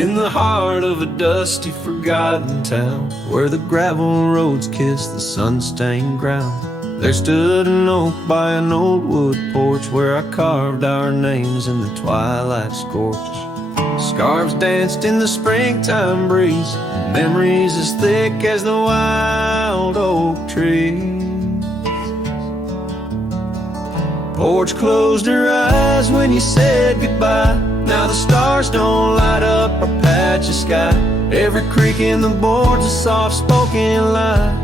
In the heart of a dusty, forgotten town, where the gravel roads kiss the sun-stained ground, there stood an oak by an old wood porch, where I carved our names in the twilight scorch. Scarves danced in the springtime breeze, memories as thick as the wild oak tree. Porch closed her eyes when you said goodbye. Now the stars don't light up our patch of sky. Every creak in the board's a soft-spoken lie.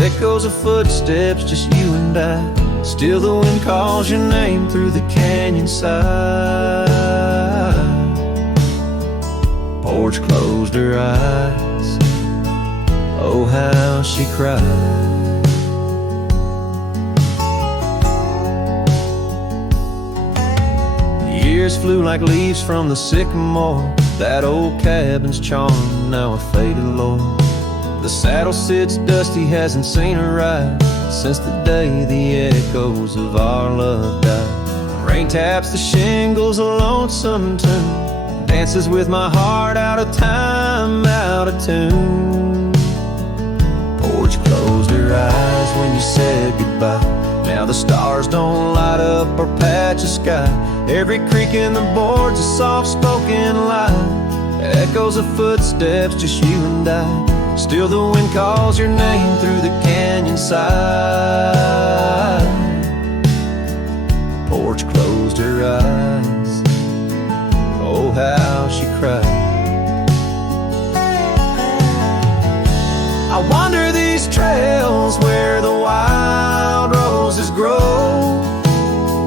Echoes of footsteps, just you and I. Still the wind calls your name through the canyon side. Porch closed her eyes. Oh, how she cried. Years flew like leaves from the sycamore. That old cabin's charm, now a faded lore. The saddle sits dusty, hasn't seen a ride since the day the echoes of our love died. Rain taps the shingles, a lonesome tune dances with my heart, out of time, out of tune. Porch closed her eyes when you said goodbye. Now the stars don't light up our patch of sky. Every creak in the board's a soft-spoken lie. Echoes of footsteps, just you and I. Still the wind calls your name through the canyon side. Porch closed her eyes. Oh, how she cried. I wander these trails where the wild roses grow,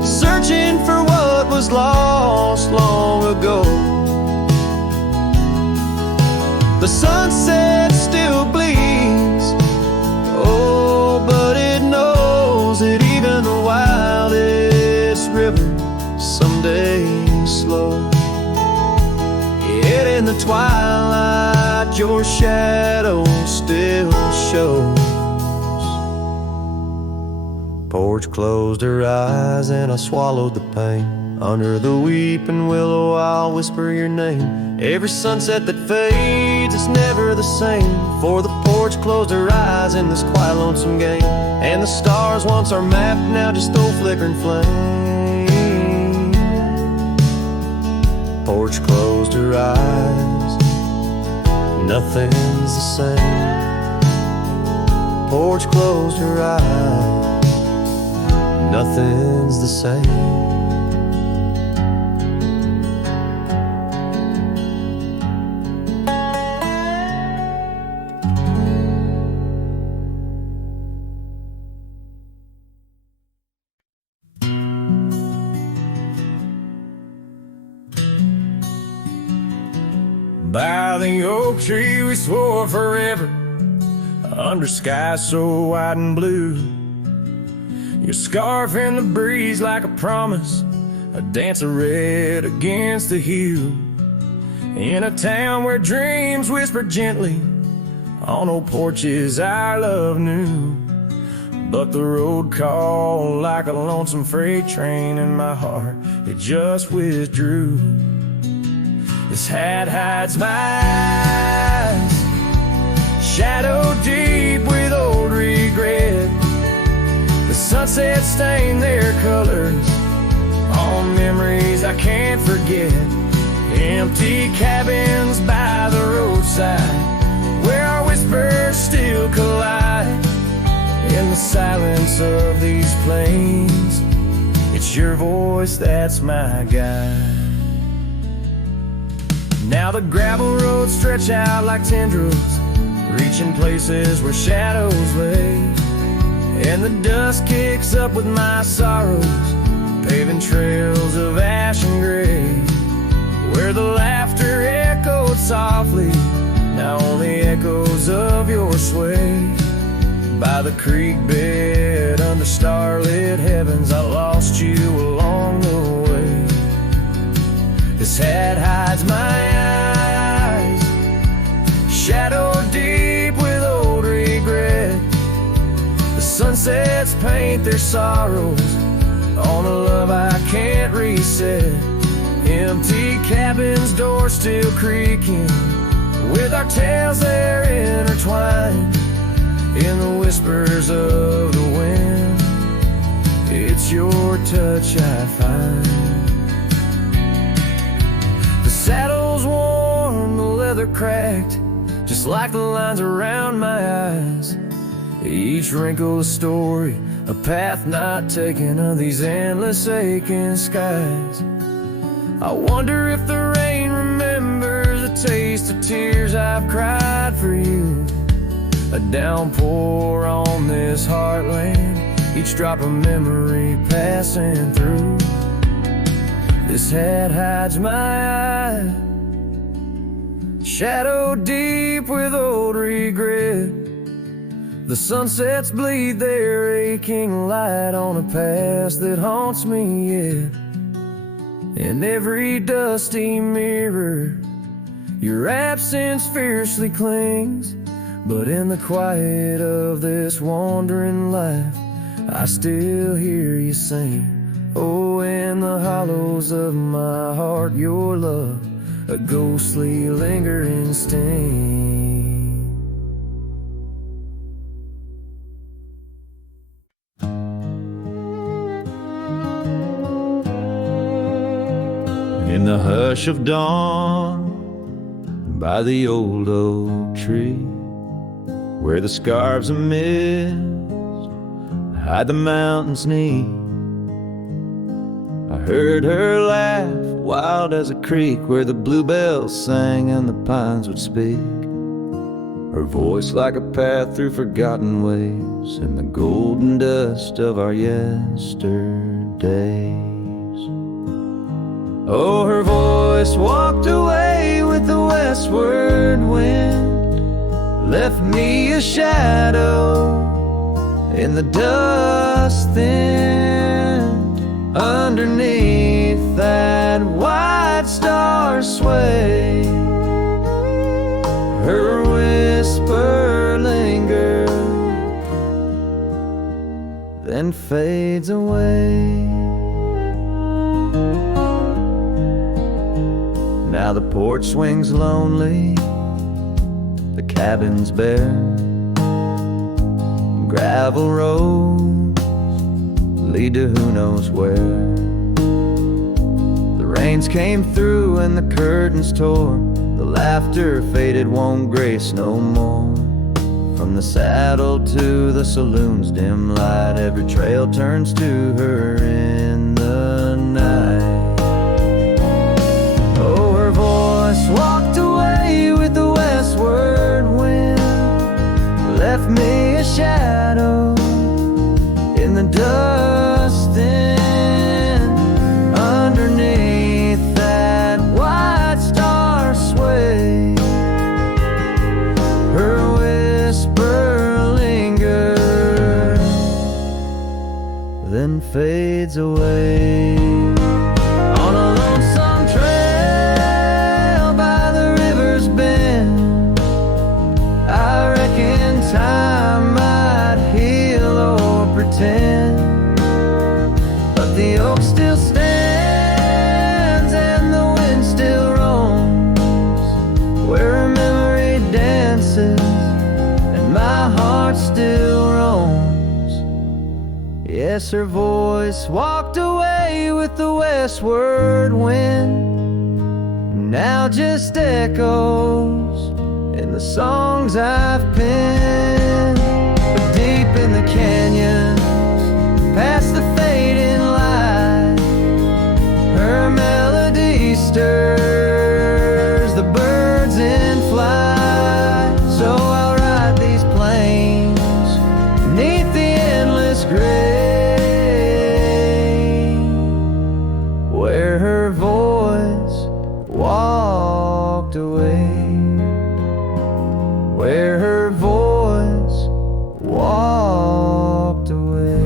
searching for what was lost long ago. The sunset still bleeds, oh, but it knows that even the wildest river someday slows. Yet in the twilight your shadow still shows. Porch closed her eyes and I swallowed the pain. Under the weeping willow I'll whisper your name. Every sunset that fades is never the same. For the porch closed her eyes in this quiet lonesome game. And the stars once our map, now just old flickering flame. Porch closed her eyes, nothing's the same. Porch closed her eyes, nothing's the same. By the oak tree we swore forever, under skies so wide and blue. Your scarf in the breeze like a promise, a dance of red against the hue. In a town where dreams whisper gently, on old porches our love knew. But the road called like a lonesome freight train, and my heart, it just withdrew. This hat hides my eyes, shadow deep with old regret. The sunset stained their colors on memories I can't forget. Empty cabins by the roadside, where our whispers still collide. In the silence of these plains, it's your voice that's my guide. Now the gravel roads stretch out like tendrils, reaching places where shadows lay. And the dust kicks up with my sorrows, paving trails of ash and gray. Where the laughter echoed softly, now only echoes of your sway. By the creek bed under starlit heavens, I lost you along the way. This hat hides my eyes, shadow deep with old regret. The sunsets paint their sorrows on a love I can't reset. In empty cabin's door still creaking, with our tails there intertwined in the whispers of the wind. It's your touch I find. The saddle's worn, the leather cracked, just like the lines around my eyes. Each wrinkle a story, a path not taken of these endless aching skies. I wonder if the rain remembers the taste of tears I've cried for you. A downpour on this heartland, each drop of memory passing through. This hat hides my eye, shadowed deep with old regret. The sunsets bleed their aching light on a past that haunts me yet. In every dusty mirror, your absence fiercely clings. But in the quiet of this wandering life, I still hear you sing. Oh, in the hollows of my heart, your love, a ghostly lingering sting. In the hush of dawn, by the old oak tree, where the scarves of mist hide the mountain's knee, I heard her laugh, wild as a creek, where the bluebells sang and the pines would speak. Her voice like a path through forgotten ways in the golden dust of our yesterdays. Oh, her voice walked away with the westward wind, left me a shadow in the dust thinned. Underneath that white star sway, her whisper lingers, then fades away. Now the porch swings lonely, the cabin's bare, gravel roads lead to who knows where. The rains came through and the curtains tore, the laughter faded, won't grace no more. From the saddle to the saloon's dim light, every trail turns to her in the night. Oh, her voice walked away with the westward wind, left me a shadow in the dust then. Underneath that white star sway, her whisper lingers, then fades away. On a lonesome trail by the river's bend, I reckon time might heal or pretend, but the oak still stands and the wind still roams, where her memory dances and my heart still roams. Yes, her voice walked away with the westward wind, now just echoes in the songs I've penned. But deep in the canyon, past the fading light, her melody stirs the birds in flight. So I'll ride these plains beneath the endless gray, where her voice walked away, where her voice walked away.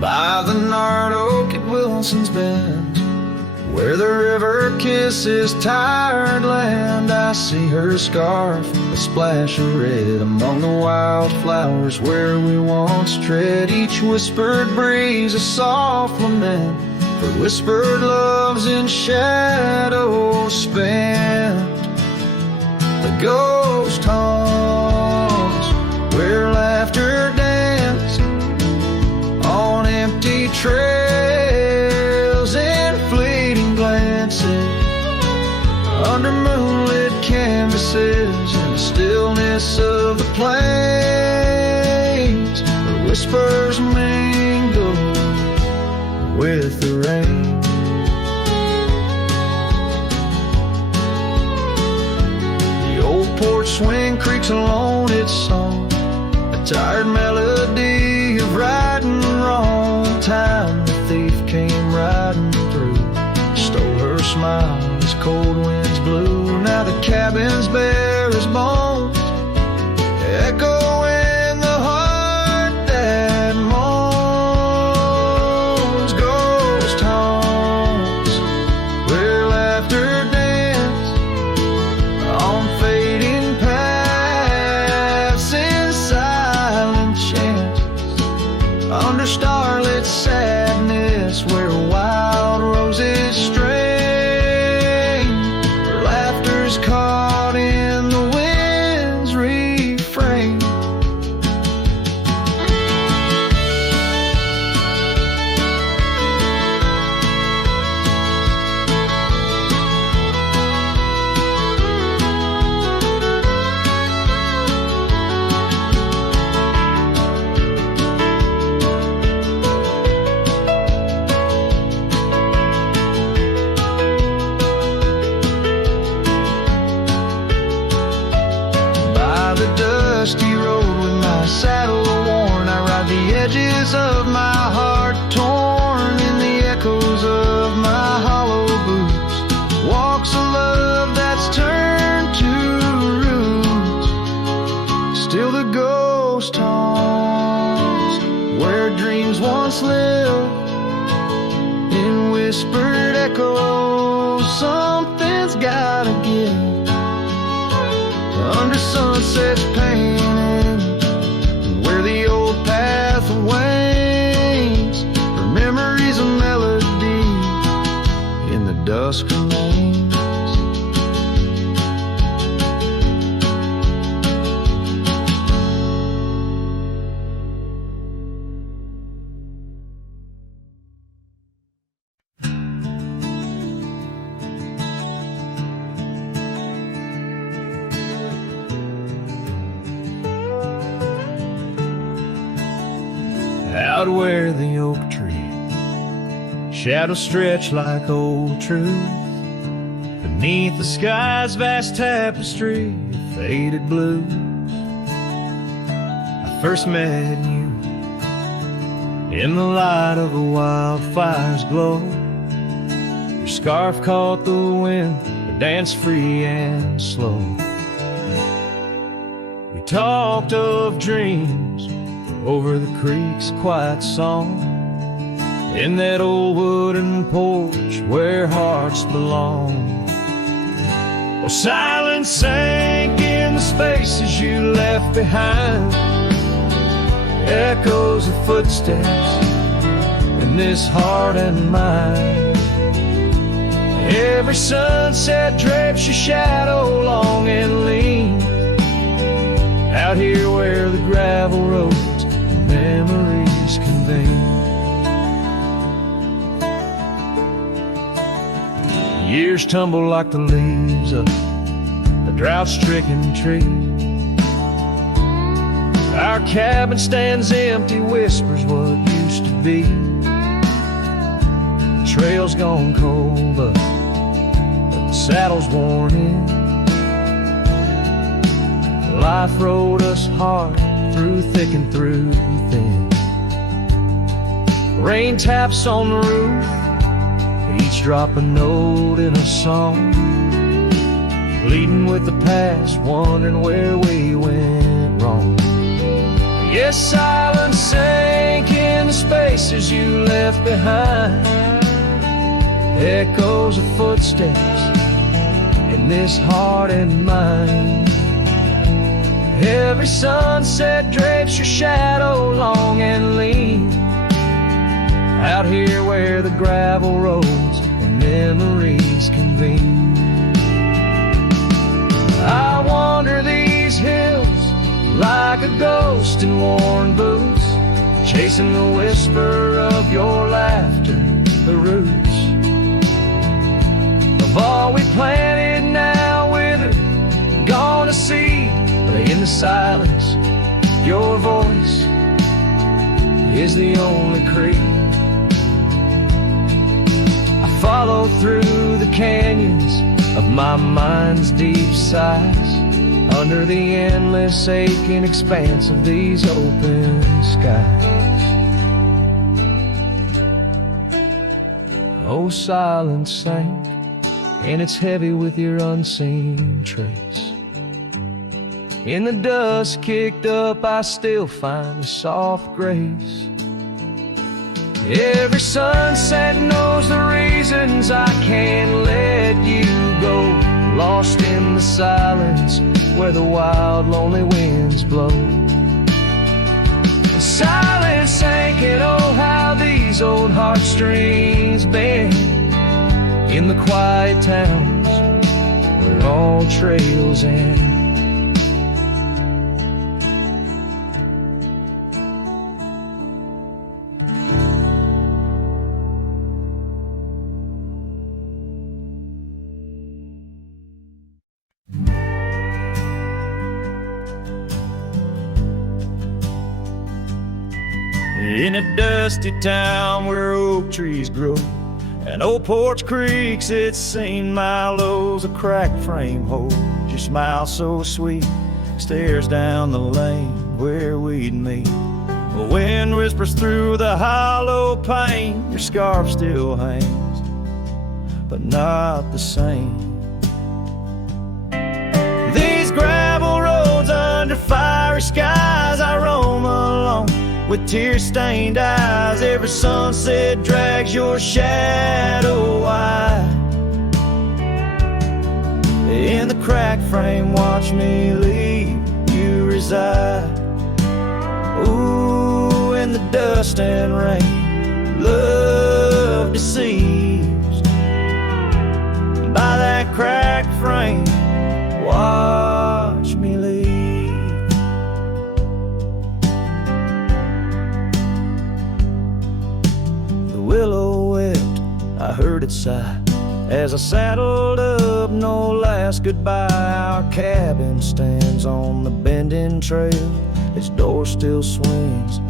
By the gnarled oak at Wilson's Bend, Where the river kisses tired land, I see her scarf, a splash of red among the wildflowers where we once tread. Each whispered breeze a soft lament for whispered loves in shadows spent. The ghost haunts where laughter danced on empty trails and fleeting glances under moonlit canvases in the stillness of the plains where whispers mingle with the rain. The old porch swing creaks alone its song, a tired melody of right and wrong. Time the thief came riding through, stole her smile as cold winds blew. Now the cabin's bare as bones, echo in the heart that moans. Ghost haunts where laughter danced on fading paths in silent chants under starlit sadness where wild roses strain, where laughter's caught in the wind's refrain. The dusty road with my saddle worn, I ride the edges of my heart torn in the echoes of my hollow boots. Walks of love that's turned to roots. Still the ghost haunts where dreams once lived in whispered echoes. Something's gotta give under sunsets painted, where the old path wanes, her memories a melody in the dusk remains. Out where the oak tree shadows stretch like old truth, beneath the sky's vast tapestry of faded blue, I first met you in the light of a wildfire's glow. Your scarf caught the wind, but danced free and slow. We talked of dreams over the creek's quiet song, in that old wooden porch where hearts belong. Well, silence sank in the spaces you left behind, echoes of footsteps in this heart and mind. Every sunset drapes your shadow long and lean, out here where the gravel roads memories convene. Years tumble like the leaves of a drought-stricken tree. Our cabin stands empty, whispers what used to be. The trail's gone cold, but the saddle's worn in. Life rode us hard through thick and through thin. Rain taps on the roof, each drop a note in a song, pleading with the past, wondering where we went wrong. Yes, silence sank in the spaces you left behind, echoes of footsteps in this heart and mind. Every sunset drapes your shadow long and lean, out here where the gravel roads and memories convene. I wander these hills like a ghost in worn boots, chasing the whisper of your laughter, the roots of all we planted now withered, gone to seed. But in the silence, your voice is the only creed. I follow through the canyons of my mind's deep sighs, under the endless aching expanse of these open skies. Oh, silent saint, and it's heavy with your unseen trace. In the dust kicked up, I still find a soft grace. Every sunset knows the reasons I can't let you go, lost in the silence where the wild, lonely winds blow. And silence aching, oh, how these old heartstrings bend in the quiet towns where all trails end. In a dusty town where oak trees grow and old Porch creaks its seen my lows, a cracked frame holds your smile so sweet, stares down the lane where we'd meet. The wind whispers through the hollow pane, your scarf still hangs, but not the same. These gravel roads under fiery skies, I roam alone with tear-stained eyes. Every sunset drags your shadow wide. In the cracked frame, watch me leave you reside. Ooh, in the dust and rain, love deceives. By that cracked frame, watch me leave. Willow wept, I heard it sigh as I saddled up, no last goodbye. Our cabin stands on the bending trail, its door still swings,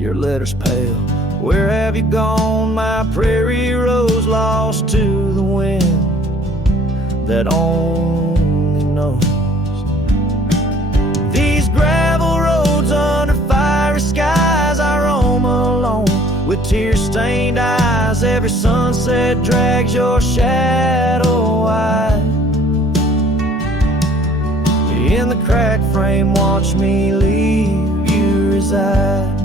your letters pale. Where have you gone, my prairie rose, lost to the wind that only knows? These gravel roads under fiery skies, I roam alone with tear-stained eyes. Every sunset drags your shadow wide. In the cracked frame, watch me leave you reside.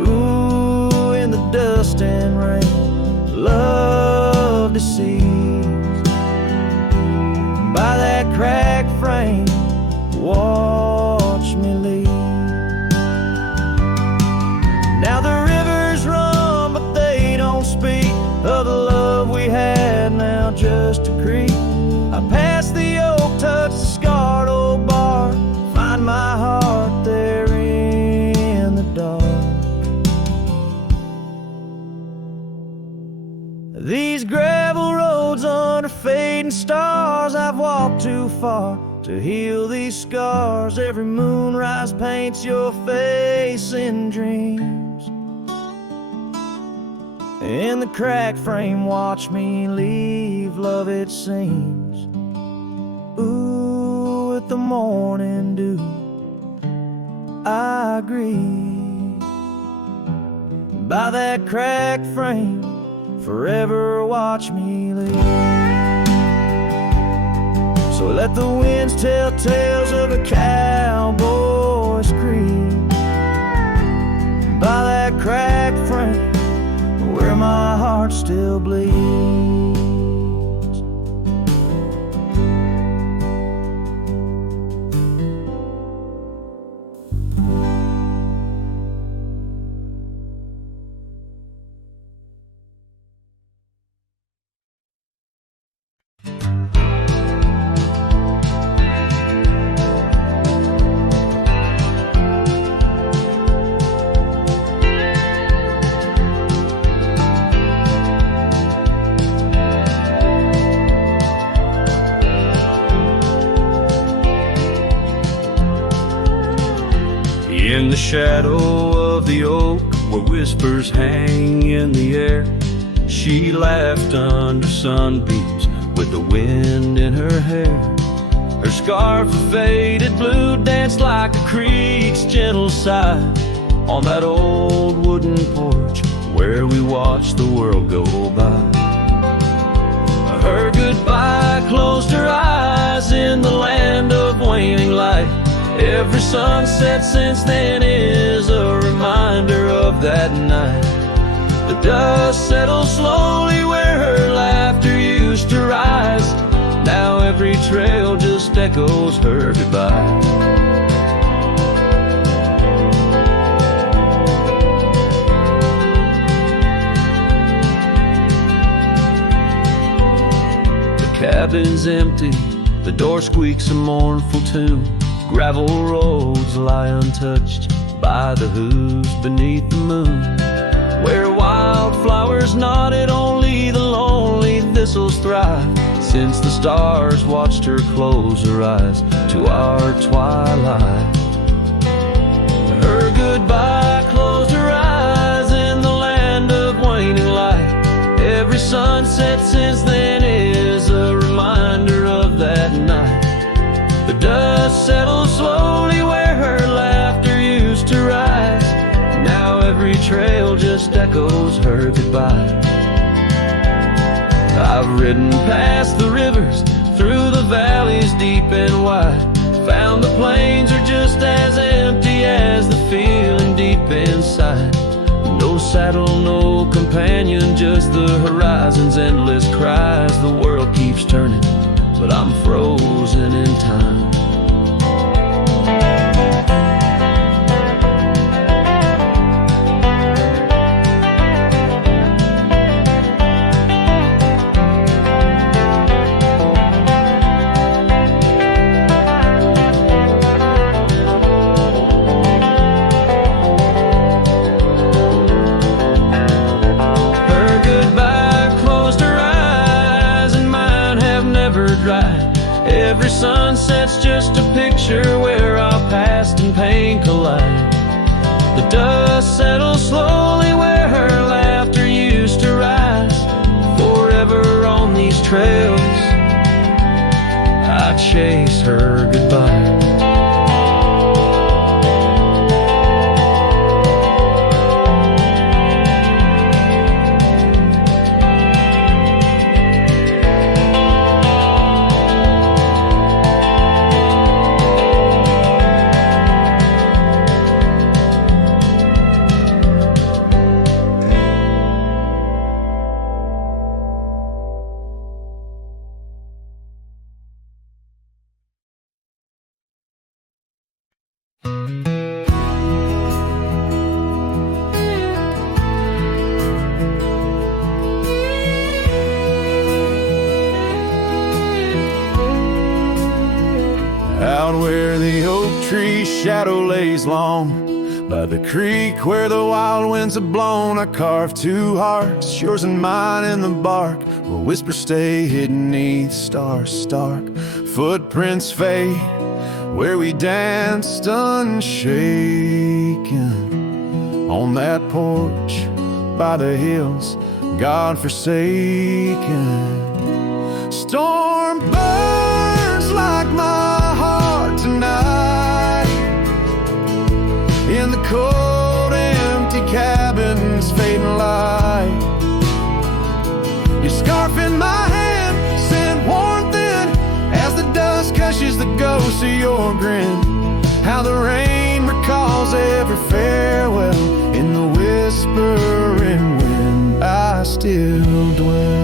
Ooh, in the dust and rain, love deceives. By that cracked frame, watch me leave. Now the rivers run, but they don't speak of the love we had, now just a creek. I pass the oak, touch the scarred old bar, find my heart there in the dark. These gravel roads under fading stars, I've walked too far to heal these scars. Every moonrise paints your face in dreams. In the cracked frame, watch me leave, love it seems. Ooh, with the morning dew, I agree. By that cracked frame, forever watch me leave. So let the winds tell tales of a cowboy's creed. By that cracked frame, where where my heart still bleeds. In the shadow of the oak, where whispers hang in the air, she laughed under sunbeams with the wind in her hair. Her scarf of faded blue danced like the creek's gentle sigh on that old wooden porch where we watched the world go by. Her goodbye closed her eyes in the land of waning light. Every sunset since then is a reminder of that night. The dust settles slowly where her laughter used to rise. Now every trail just echoes her goodbye. The cabin's empty, the door squeaks a mournful tune. Gravel roads lie untouched by the hooves beneath the moon. Where wildflowers nodded, only the lonely thistles thrive. Since the stars watched her close her eyes to our twilight. Her goodbye closed her eyes in the land of waning light. Every sunset since then is a reminder of that night. The dust settles slowly where her laughter used to rise. Now every trail just echoes her goodbye. I've ridden past the rivers, through the valleys deep and wide. Found the plains are just as empty as the feeling deep inside. No saddle, no companion, just the horizon's endless cries. The world keeps turning, but I'm frozen in time. Every sunset's just a picture where our past and pain collide. The dust settles slowly where her laughter used to rise. Forever on these trails, I chase her goodbye. Out where the oak tree shadow lays long, by the creek where the wild winds have blown, I carved two hearts, yours and mine, in the bark, where whispers stay hidden neath stars stark. Footprints fade where we danced unshaken, on that porch by the hills, God-forsaken. Storm burns like my heart tonight, in the cold, empty cabin's fading light. Your scarf in my hand sent warmth in as the dust gushes the ghost of your grin. How the rain recalls every farewell in the whispering wind. still dwell.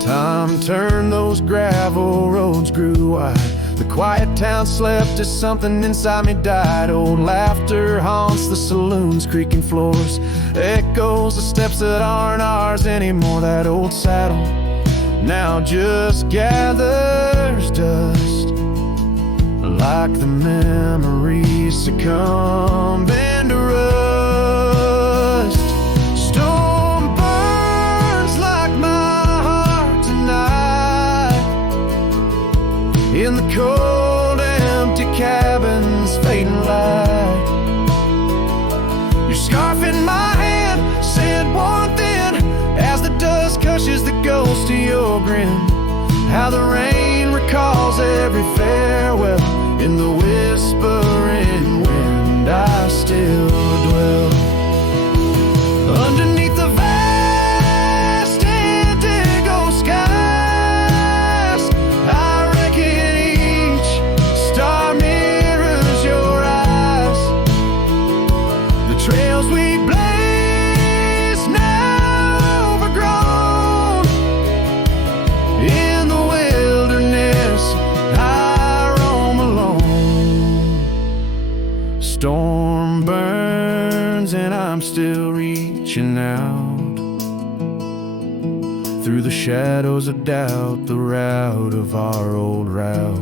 Time turned, those gravel roads grew wide. The quiet town slept as something inside me died. Old laughter haunts the saloons, creaking floors, echoes the steps that aren't ours anymore. That old saddle now just gathers dust, like the memories succumbing to rust. Storm burns like my heart tonight, in the cold, empty cabin's fading light. Your scarf in my hand said one thing, as the dust cushions the ghost of your grin. How the rain recalls every farewell, in the whispering wind I still dwell. Underneath the vast indigo skies, I reckon each star mirrors your eyes. The trails we blaze now overgrown, in the wilderness I roam alone. Storm burns and I'm still reaching out through the shadows of doubt, the route of our old route.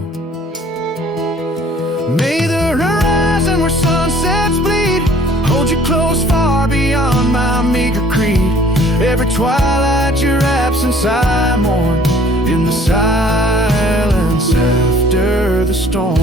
May the horizon where sunsets bleed hold you close, far beyond my meager creed. Every twilight your absence I mourn, in the silence after the storm.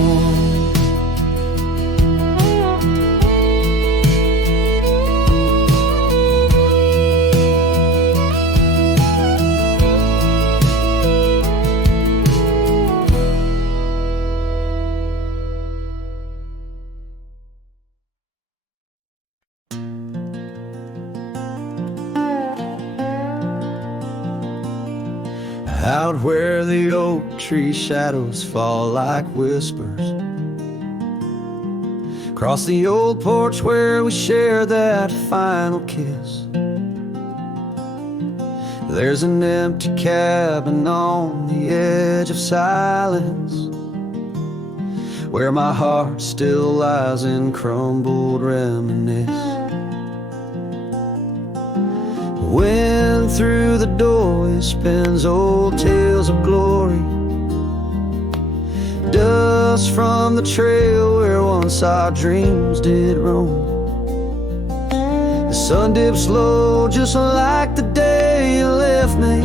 Out where the oak tree shadows fall like whispers, across the old porch where we share that final kiss. There's an empty cabin on the edge of silence, where my heart still lies in crumbled reminisce. Wind through the doorway spins old tales of glory, dust from the trail where once our dreams did roam. The sun dips low just like the day you left me,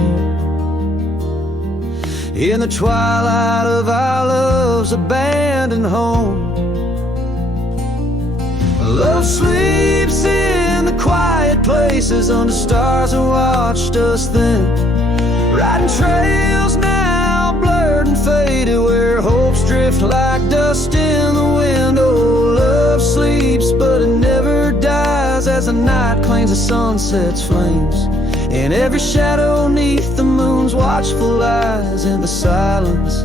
in the twilight of our love's abandoned home. Love sleeps in the quiet places under stars that watched us then, riding trails now blurred and faded where hopes drift like dust in the wind. Oh, love sleeps but it never dies, as the night claims the sunset's flames, in every shadow neath the moon's watchful eyes. In the silence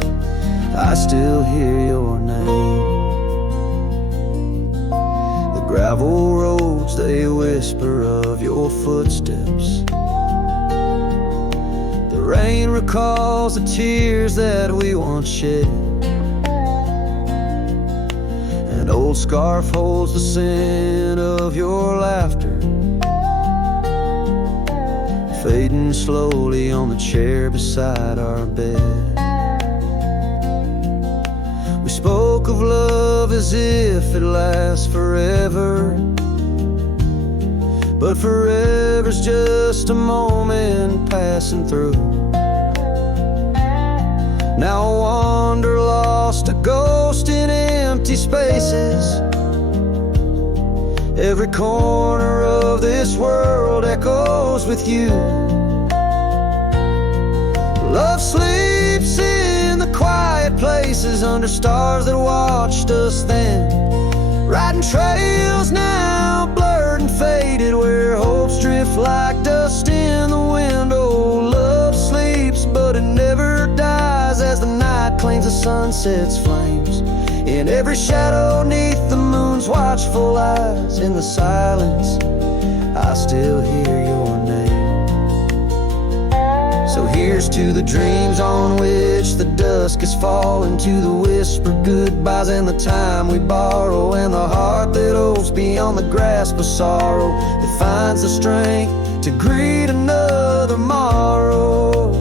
I still hear your name. Gravel roads, they whisper of your footsteps. The rain recalls the tears that we once shed. An old scarf holds the scent of your laughter, fading slowly on the chair beside our bed. We spoke of love as if it lasts forever, but forever's just a moment passing through. Now I wander lost, a ghost in empty spaces. Every corner of this world echoes with you. Love sleeps in the quiet places under stars that watched us then, riding trails now blurred and faded where hopes drift like dust in the wind. Oh, love sleeps but it never dies, as the night claims the sunset's flames, In every shadow neath the moon's watchful eyes, in the silence I still hear your name. So here's to the dreams on which the dusk is falling, to the whispered goodbyes and the time we borrow, and the heart that hopes beyond the grasp of sorrow, that finds the strength to greet another morrow.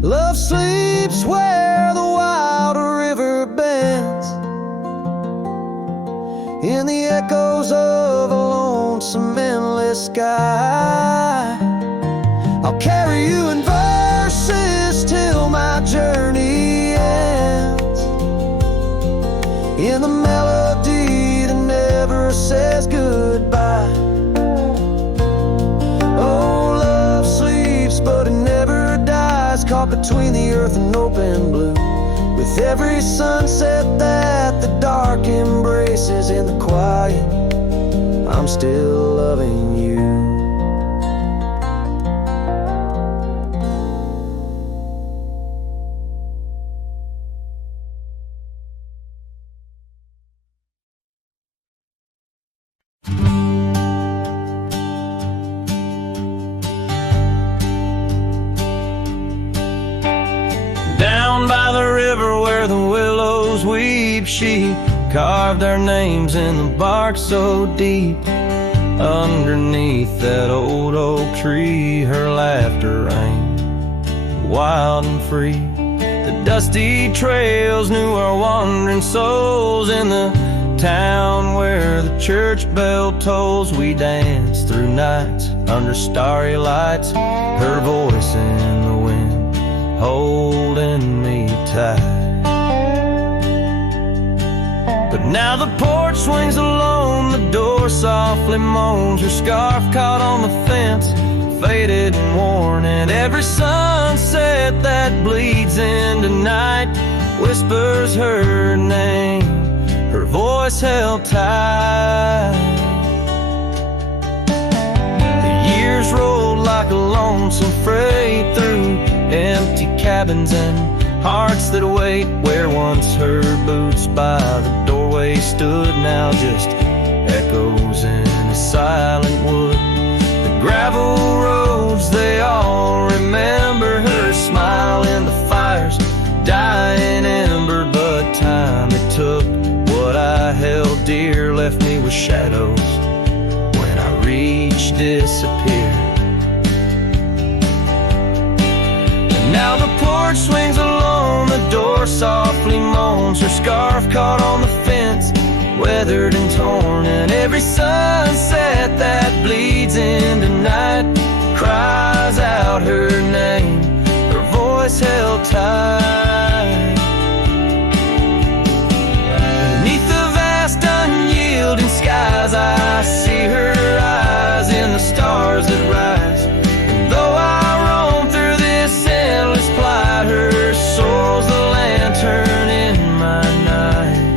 Love sleeps where the wild river bends, in the echoes of a lonesome endless sky. I'll carry you in verses till my journey ends, in the melody that never says goodbye. Oh, love sleeps, but it never dies, caught between the earth and open blue, with every sunset that the dark embraces. In the quiet, I'm still loving you. Down by the river where the willows weep, she carved our names in the bark so deep. Underneath that old oak tree, her laughter rang wild and free. The dusty trails knew our wandering souls. In the town where the church bell tolls, we danced through nights under starry lights, her voice in the wind holding me tight. But now the porch swings alone, the door softly moans, her scarf caught on the fence, faded and worn, and every sunset that bleeds into night whispers her name, her voice held tight. The years rolled like a lonesome freight through empty cabins and hearts that wait, where once her boots by the doorway stood, now just echoes in a silent wood. The gravel roads, they all remember her smile in the fire's dying ember. But time it took, what I held dear left me with shadows when I reached disappear. Now the porch swings alone, the door softly moans, her scarf caught on the fence, weathered and torn, and every sunset that bleeds into night cries out her name, her voice held tight. Beneath the vast unyielding skies, I see her eyes in the stars that rise, and though I her soul's the lantern in my night.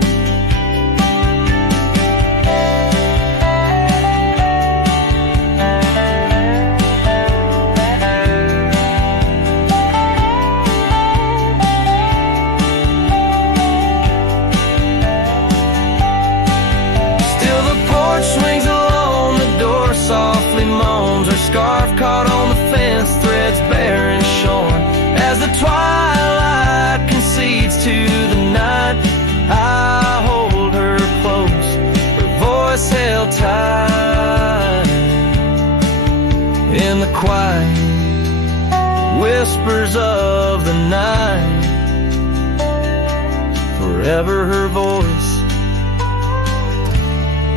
Still the porch swings alone, the door softly moans, her scarf caught on the fence, threads bare and shorn. As the twilight concedes to the night, I hold her close, her voice held tight. In the quiet whispers of the night, forever her voice,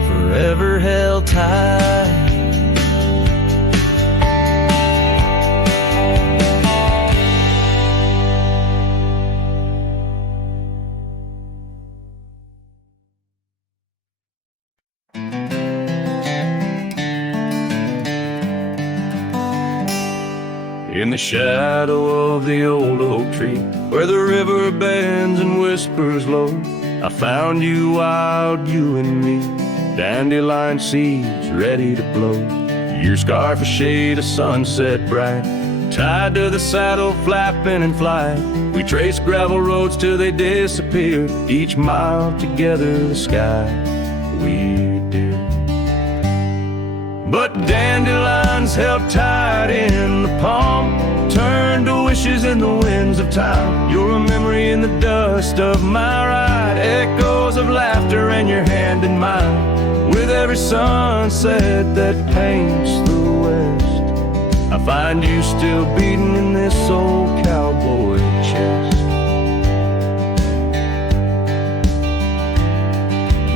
forever held tight. In the shadow of the old oak tree, where the river bends and whispers low, I found you wild, you and me, dandelion seeds ready to blow. Your scarf a shade of sunset bright, tied to the saddle, flapping in flight. We traced gravel roads till they disappeared, each mile together the sky we do. But dandelions held tight in the palm turned to wishes in the winds of time. You're a memory in the dust of my ride, echoes of laughter and your hand in mine. With every sunset that paints the west, I find you still beating in this old cowboy chest.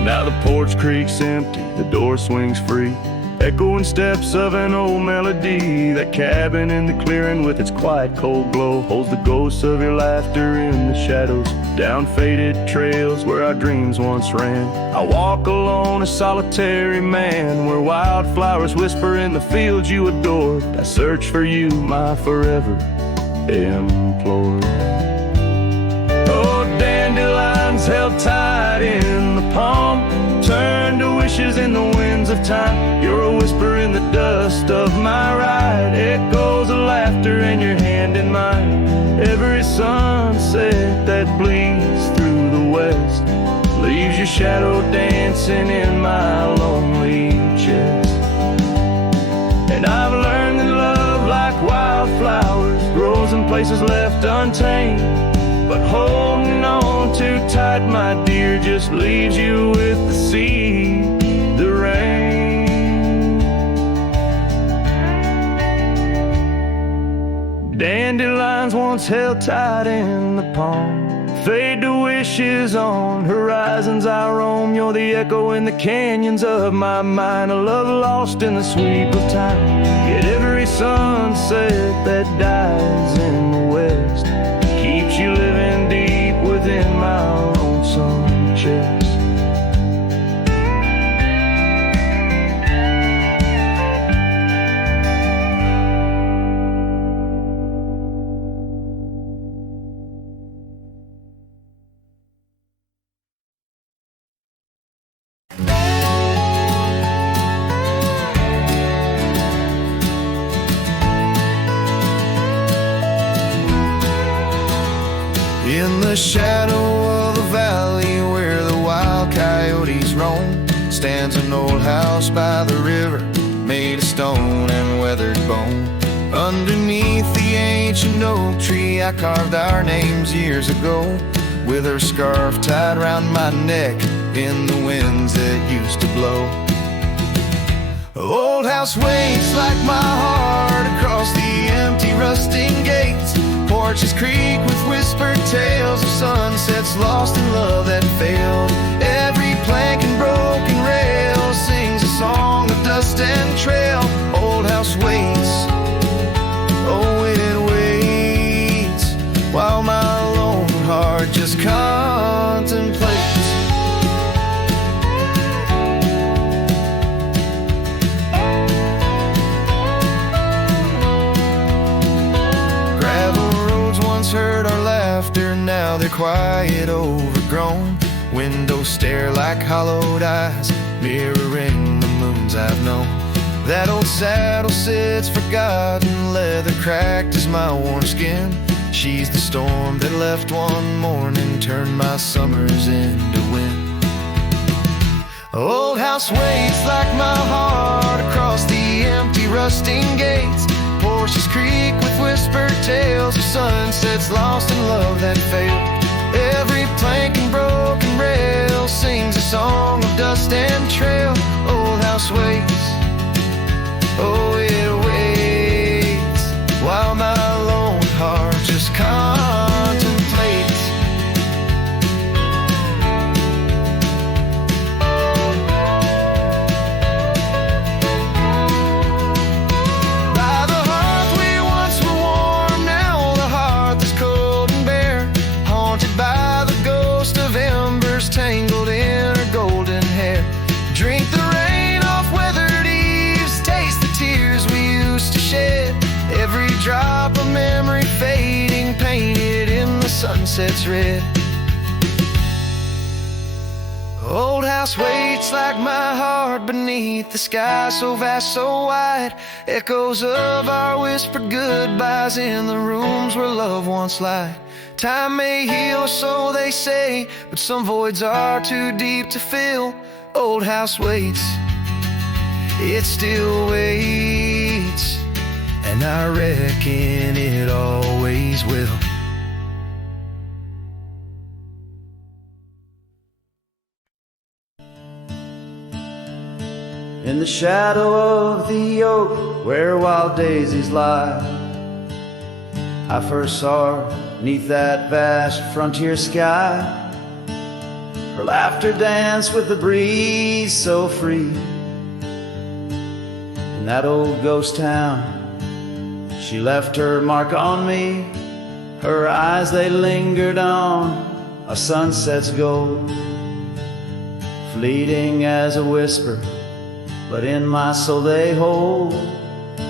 Now the porch creaks empty, the door swings free, echoing steps of an old melody. That cabin in the clearing with its quiet cold glow holds the ghosts of your laughter in the shadows, down faded trails where our dreams once ran. I walk alone, a solitary man, where wildflowers whisper in the fields you adored. I search for you, my forever implored. Oh, dandelions held tight in the palm turn to wishes in the winds of time. You're a whisper in the dust of my ride, echoes of laughter and your hand in mine. Every sunset that bleeds through the west leaves your shadow dancing in my lonely chest. And I've learned that love, like wildflowers, grows in places left untamed. But holding on too tight, my dear, just leaves you with the sea, the rain. Dandelions once held tight in the palm fade to wishes on horizons I roam. You're the echo in the canyons of my mind, a love lost in the sweep of time. Yet every sunset that dies in the west keeps you living deep within my lonesome chest. In the shadow of the valley where the wild coyotes roam stands an old house by the river, made of stone and weathered bone. Underneath the ancient oak tree I carved our names years ago, with her scarf tied round my neck in the winds that used to blow. Old house waits like my heart across the empty rusting gates. Porches creak with whispered tales of sunsets lost in love that failed. Every plank and broken rail sings a song of dust and trail. Old house waits, oh it waits, while my lone heart just contemplates. Heard our laughter, now they're quiet, overgrown. Windows stare like hollowed eyes, mirroring the moons I've known. That old saddle sits forgotten, leather cracked as my warm skin. She's the storm that left one morning, turned my summers into wind. Old house waits like my heart across the empty rusting gates. Porches creak with whispered tales of sunsets lost in love that failed. Every plank and broken rail sings a song of dust and trail. Old house waits, oh it waits, while my lone heart just contemplates. Tangled in her golden hair, drink the rain off weathered eaves, taste the tears we used to shed. Every drop of memory fading, painted in the sunset's red. Old house waits like my heart beneath the sky so vast, so wide. Echoes of our whispered goodbyes in the rooms where love once lied. Time may heal, so they say, but some voids are too deep to fill. Old house waits, it still waits, and I reckon it always will. In the shadow of the oak where wild daisies lie, I first saw her 'neath that vast frontier sky. Her laughter danced with the breeze so free. In that old ghost town, she left her mark on me. Her eyes, they lingered on a sunset's gold, fleeting as a whisper, but in my soul they hold.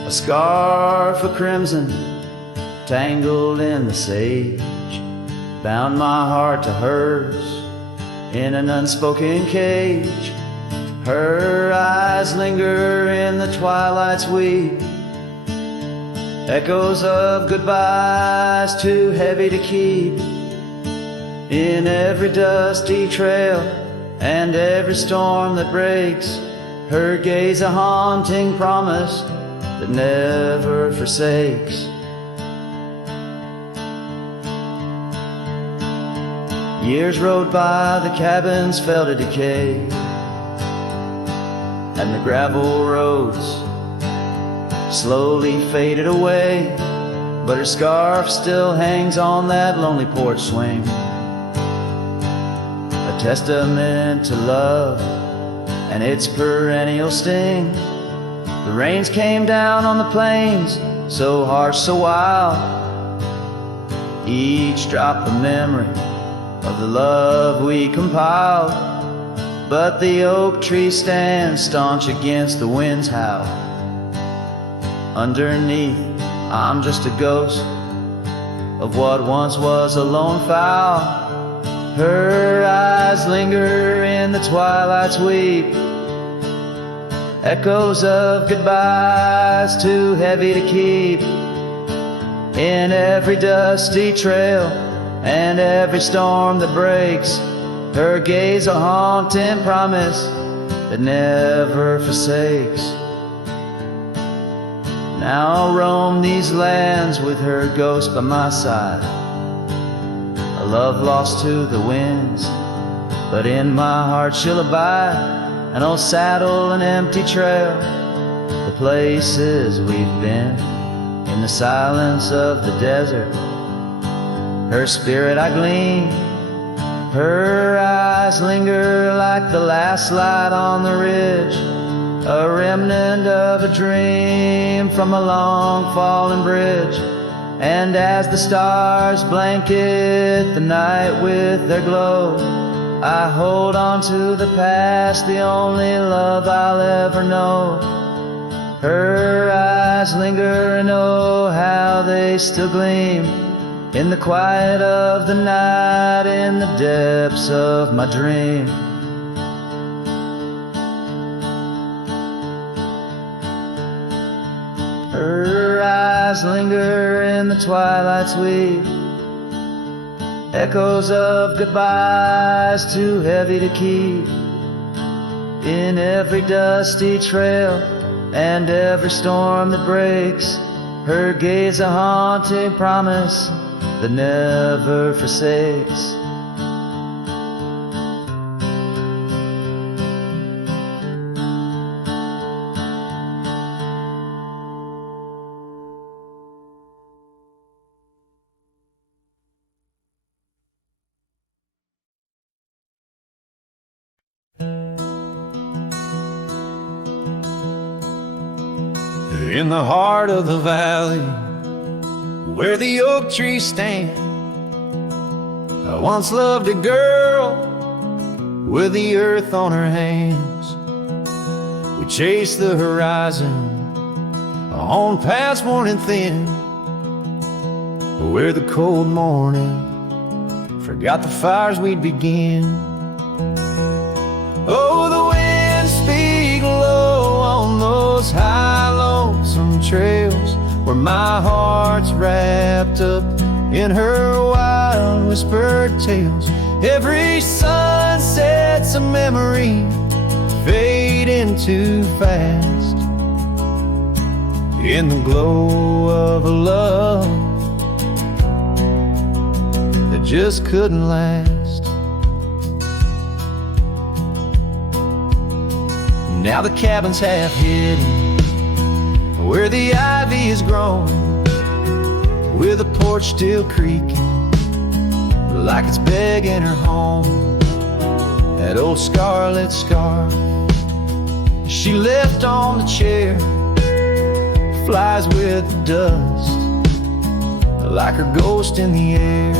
A scarf of crimson tangled in the sage bound my heart to hers in an unspoken cage. Her eyes linger in the twilight's weep, echoes of goodbyes too heavy to keep. In every dusty trail and every storm that breaks, her gaze a haunting promise that never forsakes. Years rode by, the cabins fell to decay, and the gravel roads slowly faded away. But her scarf still hangs on that lonely porch swing, a testament to love and its perennial sting. The rains came down on the plains, so harsh, so wild, each drop a memory of the love we compiled. But the oak tree stands staunch against the wind's howl. Underneath, I'm just a ghost of what once was a lone fowl. Her eyes linger in the twilight's weep, echoes of goodbyes too heavy to keep. In every dusty trail and every storm that breaks, her gaze a haunting promise that never forsakes. Now I'll roam these lands with her ghost by my side, a love lost to the winds, but in my heart she'll abide. An old saddle, an empty trail, the places we've been, in the silence of the desert, her spirit I glean. Her eyes linger like the last light on the ridge, a remnant of a dream from a long fallen bridge. And as the stars blanket the night with their glow, I hold on to the past, the only love I'll ever know. Her eyes linger and oh, how they still gleam in the quiet of the night, in the depths of my dream. Her eyes linger in the twilight's weep, echoes of goodbyes too heavy to keep. In every dusty trail and every storm that breaks, her gaze a haunting promise that never forsakes. In the heart of the valley, where the oak trees stand, I once loved a girl with the earth on her hands. We chased the horizon on paths worn and thin, where the cold morning forgot the fires we'd begin. those high, lonesome trails where my heart's wrapped up in her wild, whispered tales. Every sunset's a memory fading too fast in the glow of a love that just couldn't last. Now the cabin's half hidden where the ivy has grown, with the porch still creaking like it's begging her home. That old scarlet scarf she left on the chair flies with the dust like her ghost in the air.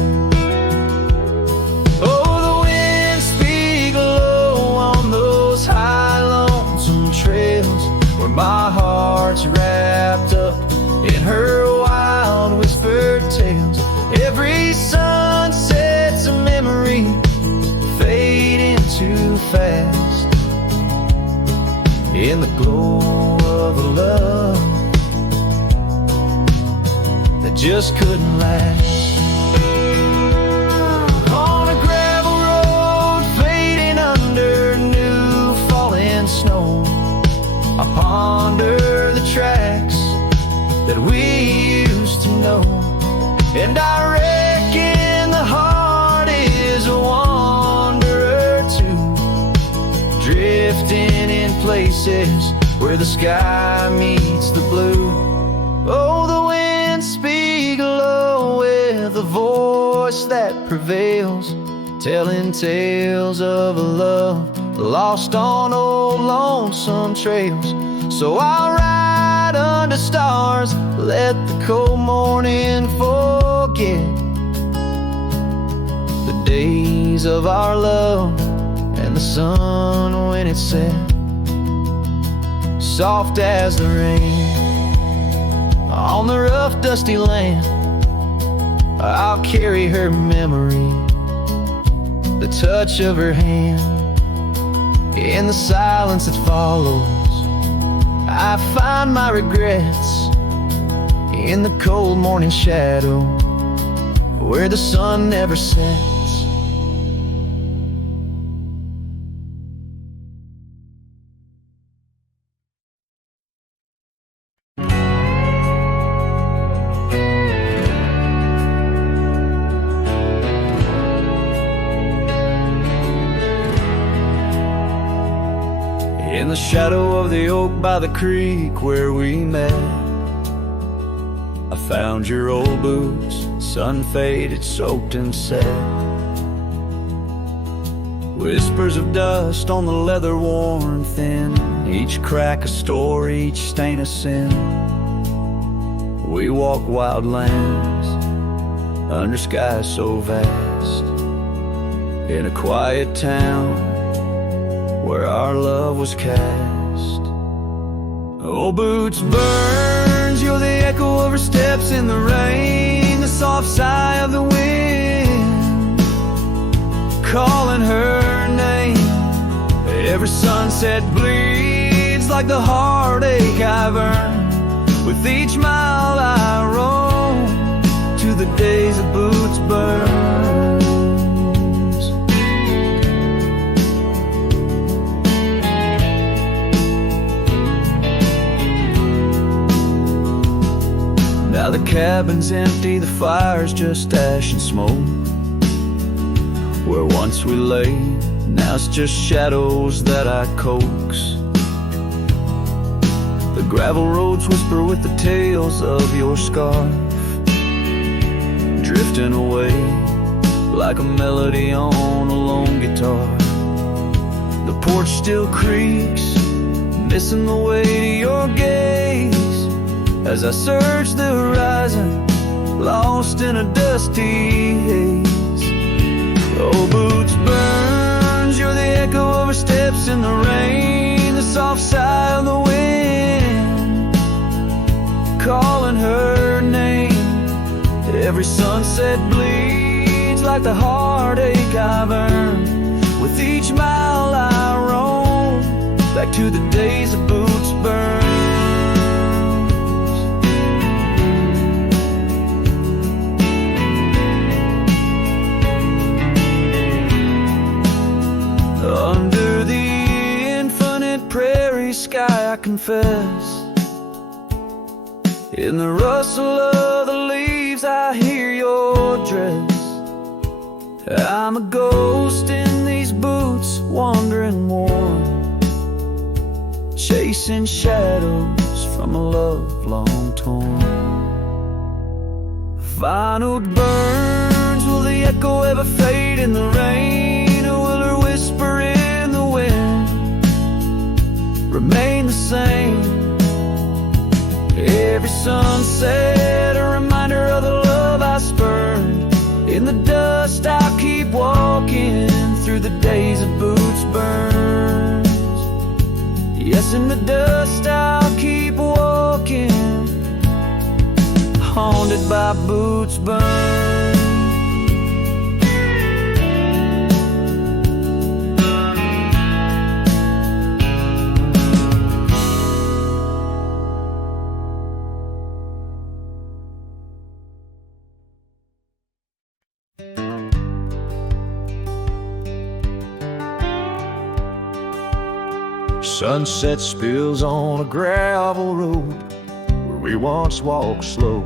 Oh, the winds speak low on those high, lonesome trails where my heart's wrapped up in her wild, whispered tales. Every sunset's a memory fading too fast in the glow of a love that just couldn't last. On a gravel road fading under new falling snow, I ponder the tracks that we used to know, and I reckon the heart is a wanderer too, drifting in places where the sky meets the blue. Oh, the winds speak low with a voice that prevails, telling tales of a love lost on old lonesome trails. So I'll ride under stars, let the cold morning forget the days of our love and the sun when it set, soft as the rain on the rough dusty land. I'll carry her memory, the touch of her hand. In the silence that follows, I find my regrets in the cold morning shadow where the sun never sets. In the shadow of the oak by the creek where we met, I found your old boots, sun-faded, soaked and set. Whispers of dust on the leather worn thin, each crack a story, each stain a sin. We walk wild lands under skies so vast, in a quiet town where our love was cast. Old boots burns, you're the echo of her steps in the rain, the soft sigh of the wind calling her name. Every sunset bleeds like the heartache I've earned with each mile I roam to the days of boots burn. Now the cabin's empty, the fire's just ash and smoke. Where once we lay, now it's just shadows that I coax. The gravel roads whisper with the tales of your scarf, drifting away like a melody on a lone guitar. The porch still creaks, missing the way to your gaze, as I search the horizon, lost in a dusty haze. Oh, boots burns, you're the echo of her steps in the rain, the soft sigh of the wind calling her name. Every sunset bleeds like the heartache I've earned with each mile I roam back to the days of boots burn. confess. In the rustle of the leaves I hear your dress. I'm a ghost in these boots, wandering warm, chasing shadows from a love long torn. Vinyl burns, will the echo ever fade in the rain? Or will her whisper in the wind remain the same? Every sunset, a reminder of the love I spurned. In the dust I'll keep walking through the days of boots burns. Yes, in the dust I'll keep walking, haunted by boots burns. Sunset spills on a gravel road where we once walked slow,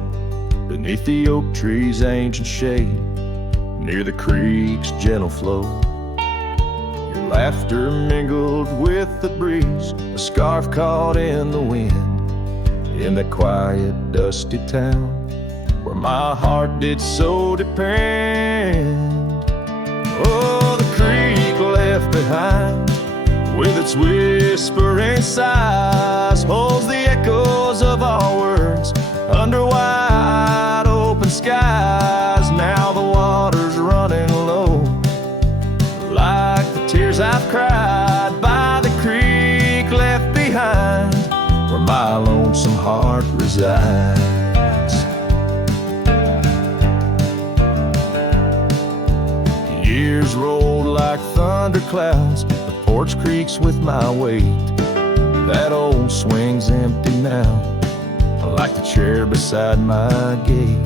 beneath the oak tree's ancient shade, near the creek's gentle flow. Your laughter mingled with the breeze, a scarf caught in the wind, in that quiet, dusty town where my heart did so depend. Oh, the creek left behind, with its whispering sighs, holds the echoes of our words under wide open skies. Now the water's running low, like the tears I've cried by the creek left behind, where my lonesome heart resides. Years rolled like thunderclouds, Porch creaks with my weight. That old swing's empty now, like the chair beside my gate.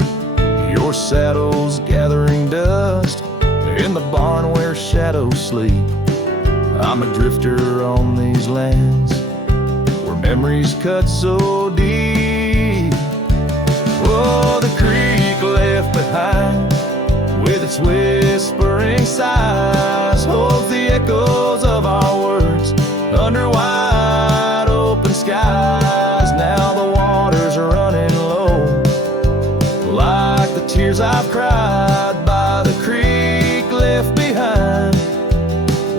Your saddle's gathering dust in the barn where shadows sleep. I'm a drifter on these lands where memories cut so deep. Oh, the creek left behind, with its whispering sighs, holds the echoes of our words under wide open skies. Now the waters are running low, like the tears I've cried by the creek left behind,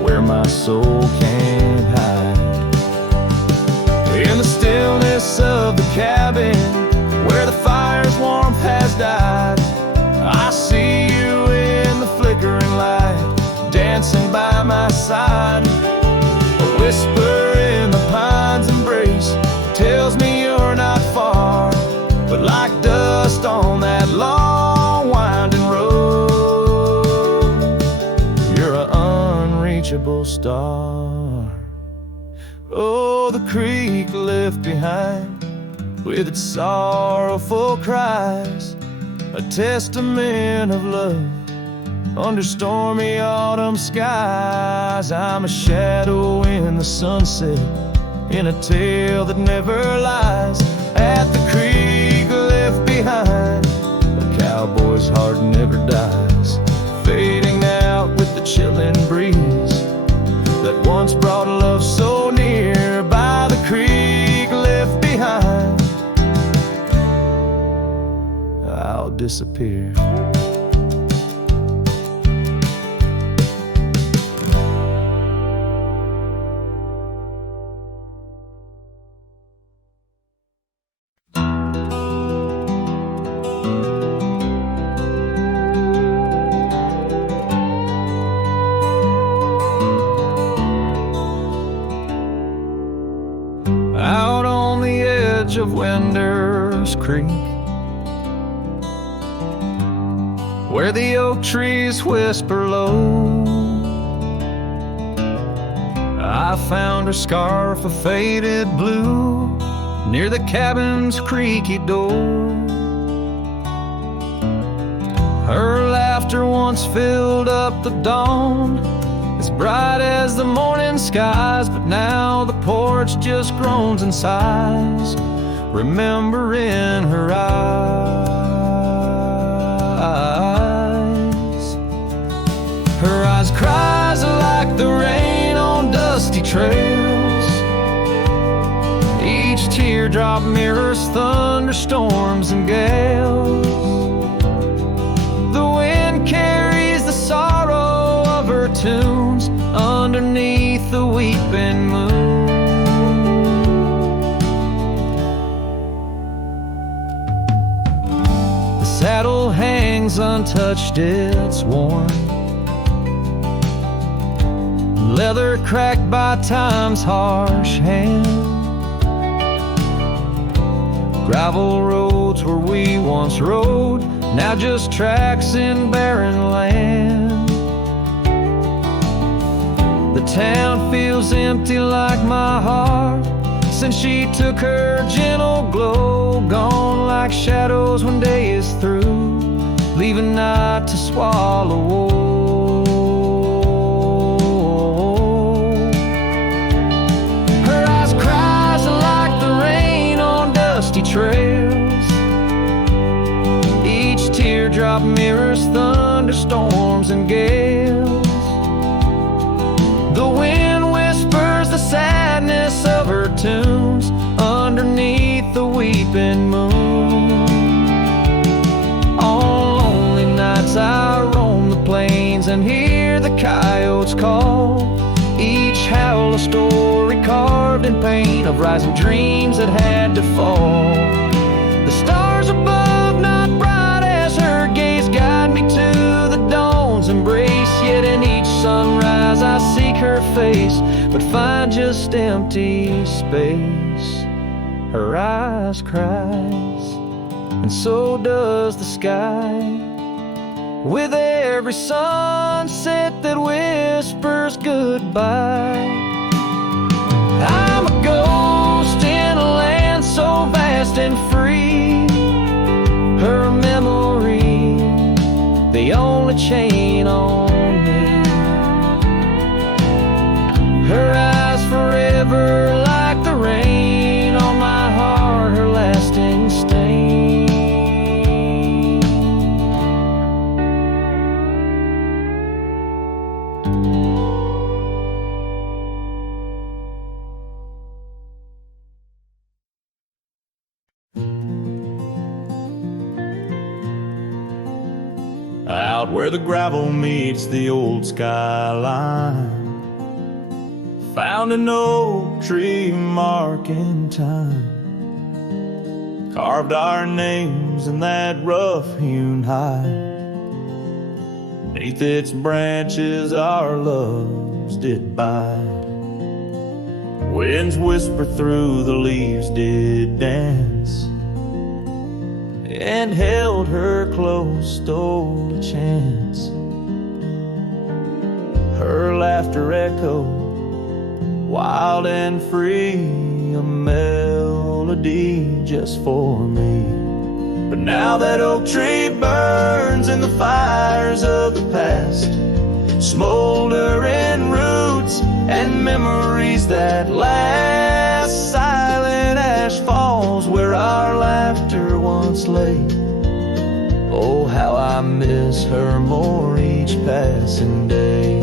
where my soul can't hide. In the stillness of the cabin, where the fire's warmth has died, I see you in the flickering light, dancing by my side. A whisper in the pine's embrace tells me you're not far, but like dust on that long winding road, you're an unreachable star. Oh, the creek left behind, with its sorrowful cries, a testament of love under stormy autumn skies. I'm a shadow in the sunset, in a tale that never lies. At the creek left behind, a cowboy's heart never dies, fading out with the chilling breeze that once brought love so near. By the creek left behind, I'll disappear. Out on the edge of Winder's Creek, where the oak trees whisper low, I found her scarf of faded blue near the cabin's creaky door. Her laughter once filled up the dawn, as bright as the morning skies. But now the porch just groans and sighs, remembering her eyes. Her eyes cries like the rain on dusty trails. Each teardrop mirrors thunderstorms and gales. The wind carries the sorrow of her tunes underneath the weeping moon. The saddle hangs untouched, it's worn, leather cracked by time's harsh hand. Gravel roads where we once rode, now just tracks in barren land. The town feels empty like my heart since she took her gentle glow. Gone like shadows when day is through, leaving night to swallow whole. Her eyes cries like the rain on dusty trails. Each teardrop mirrors thunderstorms and gales. The wind whispers the sadness of her tunes underneath the weeping moon. On lonely nights I roam the plains and hear the coyotes call. Each howl a story carved in pain of rising dreams that had to fall. The stars above not bright as her gaze guide me to the dawn's embrace. Yet in each sunrise I seek her face, but find just empty space. Her eyes cries, and so does the sky, with every sunset that whispers goodbye. I'm a ghost in a land so vast and free. Her memory, the only chain on me. Her eyes forever like the rain on my heart, her lasting stain. Out where the gravel meets the old skyline, found an oak tree mark in time, carved our names in that rough-hewn hide. Beneath its branches our loves did bide. Winds whisper through the leaves did dance, and held her close, stole a chance. Her laughter echoed wild and free, a melody just for me. But now that oak tree burns in the fires of the past, smoldering roots and memories that last. Silent ash falls where our laughter once lay. Oh, how I miss her more each passing day.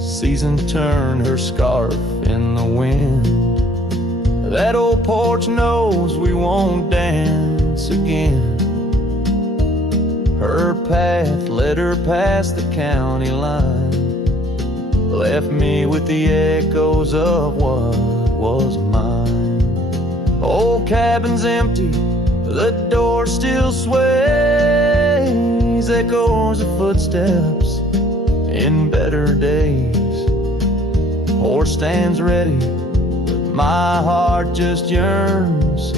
Seasons turn her scarf in the wind. That old porch knows we won't dance again. Her path led her past the county line, left me with the echoes of what was mine. Old cabin's empty, the door still sways, echoes of footsteps in better days. Horse stands ready, my heart just yearns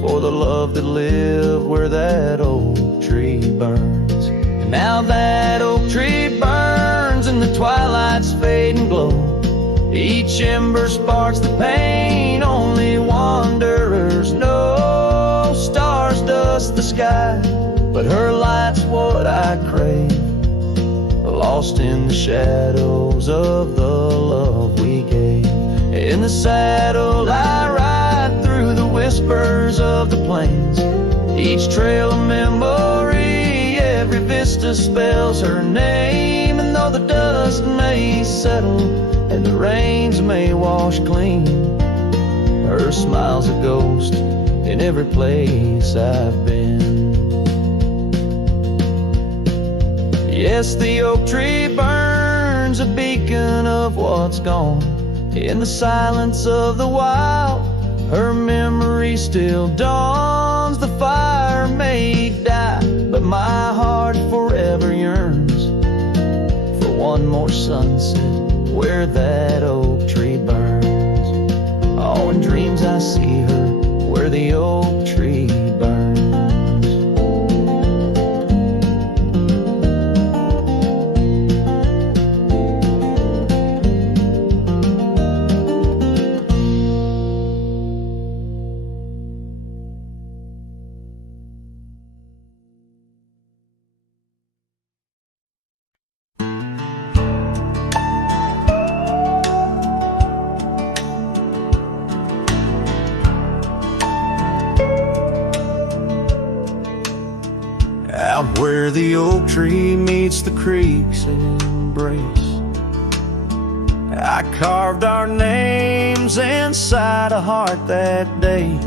for the love that lived where that old tree burns. And now that oak tree burns and the twilight's fading glow, Each ember sparks the pain only wanderers know. Stars dust the sky, but her light's what I crave. Lost in the shadows of the love we gave. In the saddle I ride through the whispers of the plains. Each trail a memory, every vista spells her name. And though the dust may settle and the rains may wash clean, her smile's a ghost in every place I've been. Yes, the oak tree burns, a beacon of what's gone. In the silence of the wild, her memory still dawns. The fire may die, but my heart forever yearns for one more sunset where that oak tree burns. Oh, in dreams I see her where the oak tree burns. Out where the oak tree meets the creek's embrace, I carved our names inside a heart that day.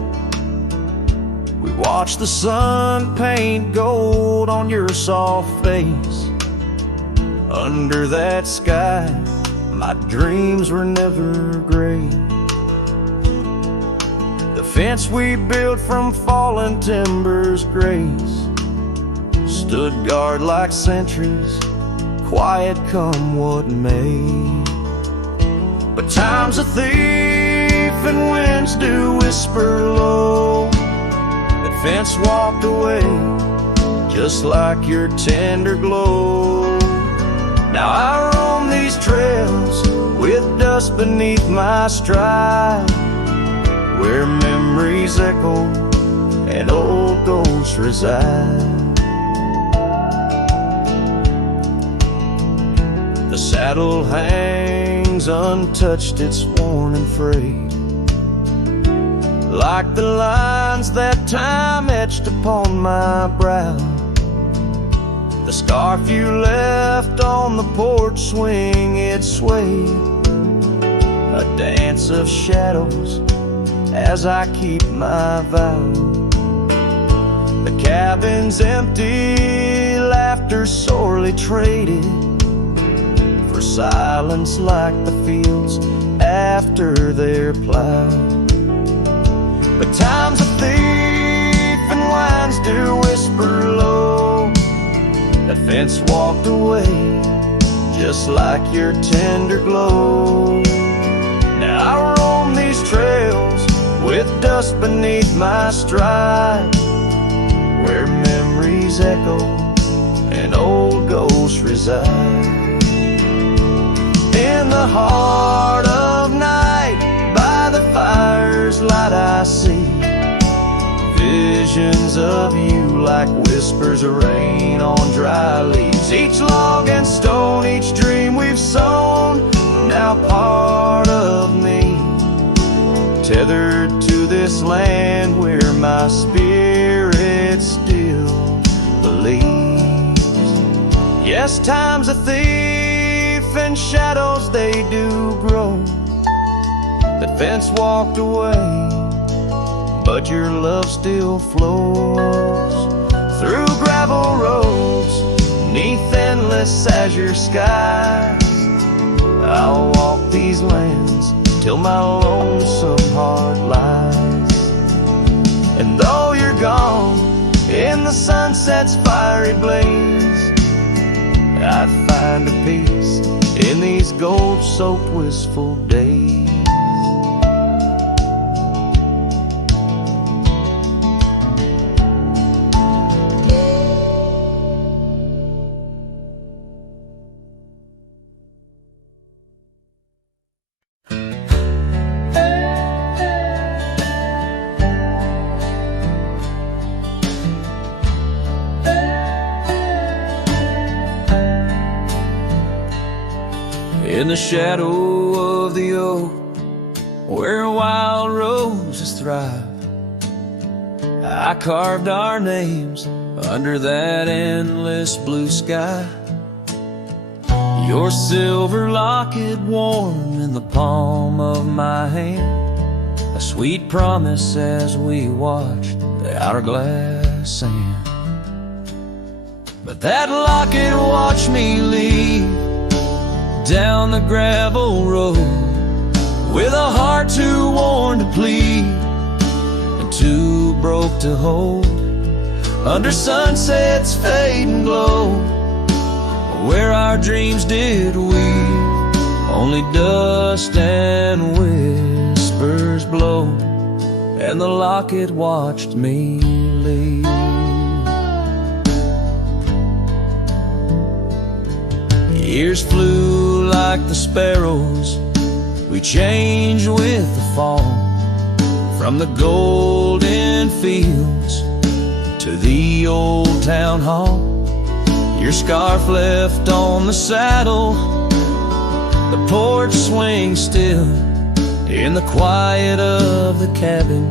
We watched the sun paint gold on your soft face. Under that sky, my dreams were never gray. The fence we built from fallen timbers grace stood guard like sentries, quiet come what may. But time's a thief and winds do whisper low. That fence walked away just like your tender glow. Now I roam these trails with dust beneath my stride, where memories echo and old ghosts reside. The saddle hangs untouched, it's worn and frayed, like the lines that time etched upon my brow. The scarf you left on the porch swing, it swayed, a dance of shadows as I keep my vow. The cabin's empty, laughter sorely traded for silence like the fields after they're plowed. But time's a thief and winds do whisper low. That fence walked away just like your tender glow. Now I roam these trails with dust beneath my stride, where memories echo and old ghosts reside. In the heart of night, by the fire's light I see visions of you like whispers of rain on dry leaves. Each log and stone, each dream we've sown, now part of me, tethered to this land where my spirit still believes. Yes, time's a thief and shadows they do grow. The fence walked away, but your love still flows through gravel roads, neath endless azure skies. I'll walk these lands till my lonesome heart lies. And though you're gone in the sunset's fiery blaze, I find a peace in these gold-soaked wistful days. in the shadow of the oak, where wild roses thrive. I carved our names under that endless blue sky. Your silver locket warm in the palm of my hand, a sweet promise as we watched the hourglass sand. But that locket watched me leave down the gravel road, with a heart too worn to plead and too broke to hold, under sunset's fading glow, where our dreams did weave, only dust and whispers blow, and the locket watched me leave. Years flew like the sparrows, we changed with the fall, from the golden fields to the old town hall. Your scarf left on the saddle, the porch swings still in the quiet of the cabin.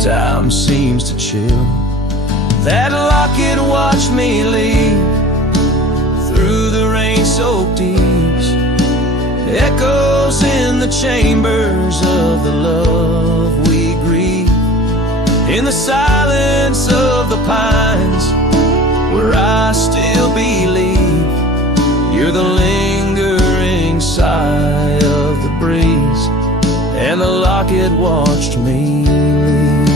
Time seems to chill. That locket watched me leave through the rain-soaked eaves, echoes in the chambers of the love we grieve, in the silence of the pines, where I still believe you're the lingering sigh of the breeze, and the locket watched me leave.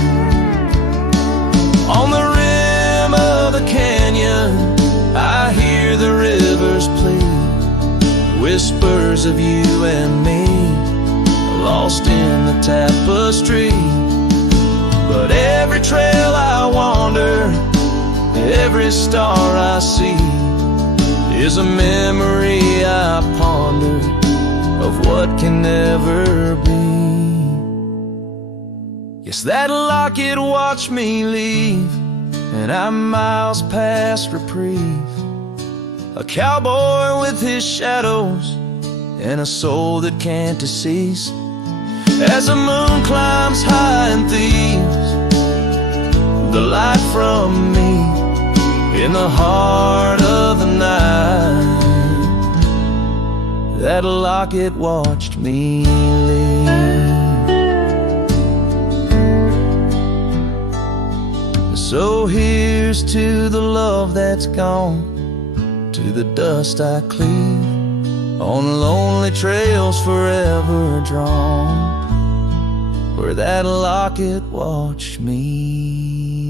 On the rim of the canyon, I hear the rivers plead, whispers of you and me, lost in the tapestry. But every trail I wander, every star I see, is a memory I ponder of what can never be. Yes, that locket watched me leave, and I'm miles past reprieve, a cowboy with his shadows and a soul that can't decease. As the moon climbs high and thieves the light from me, in the heart of the night, that locket watched me leave. So here's to the love that's gone, to the dust I cleave, on lonely trails forever drawn, where that locket watched me.